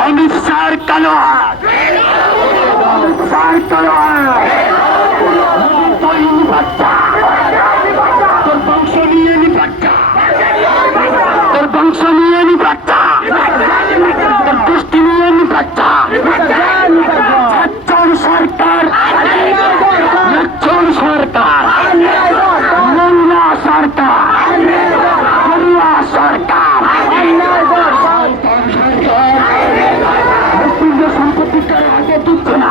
অমিত শাহর কালো হাত অমিত শাহর কালো হাত তোর বংশ নিয়ে নিপাট্টা তোর বংশ নিয়ে নিপাট্টা তোর গোষ্ঠী নিয়ে ছাত্র সরকার। সরকার। সরকার। সরকার মুক্তিযুদ্ধ সম্পত্তিটার হাতে দিচ্ছে না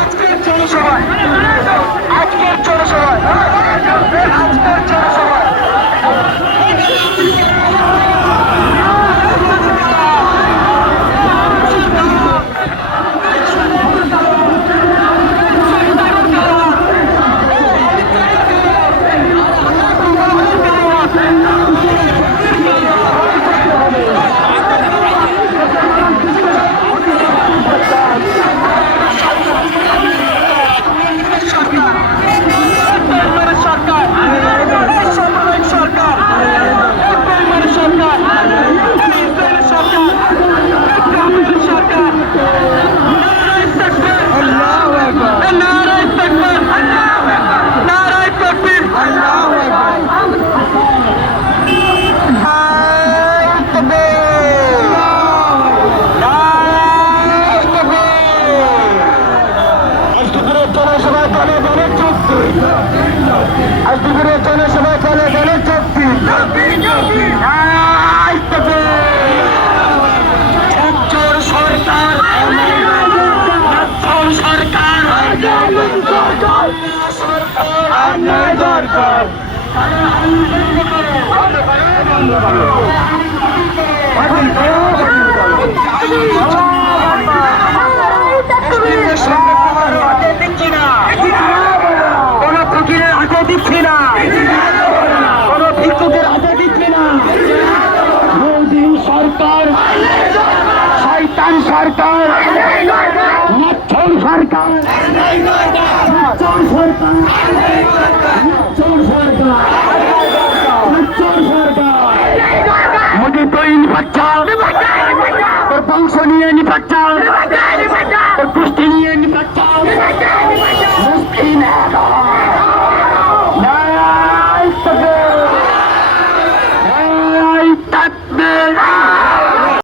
আজকের জনসভায় আজকের জনসভায় আজকের জনসভায় সরকার সরকার সাম্প্রদায়িক সরকার সরকার সরকার সরকার সরকার নারায় তকবীর নারায় তকবীর নারায় তকবীর নারায় তকবীর নারায় তকবীর আজকের জনসভায় দলে দলে চুক্তি আজকের জনসভায় নারায় তকবীর চোর সরকার সরকার। সরকার সরকার হাতে দিচ্ছি না কোন ফকিরের হাতে দিচ্ছি না কোন ভিক্ষুকের হাতে দিচ্ছি না মোদী সরকার শয়তান সরকার। নাচ্ছল সরকার। নাচ্ছল সরকার। নাচ্ছল সরকার। নাচ্ছল সরকার। মোদী তো ইন বাচ্চা তোর বংশ নিয়ে নি বাচ্চা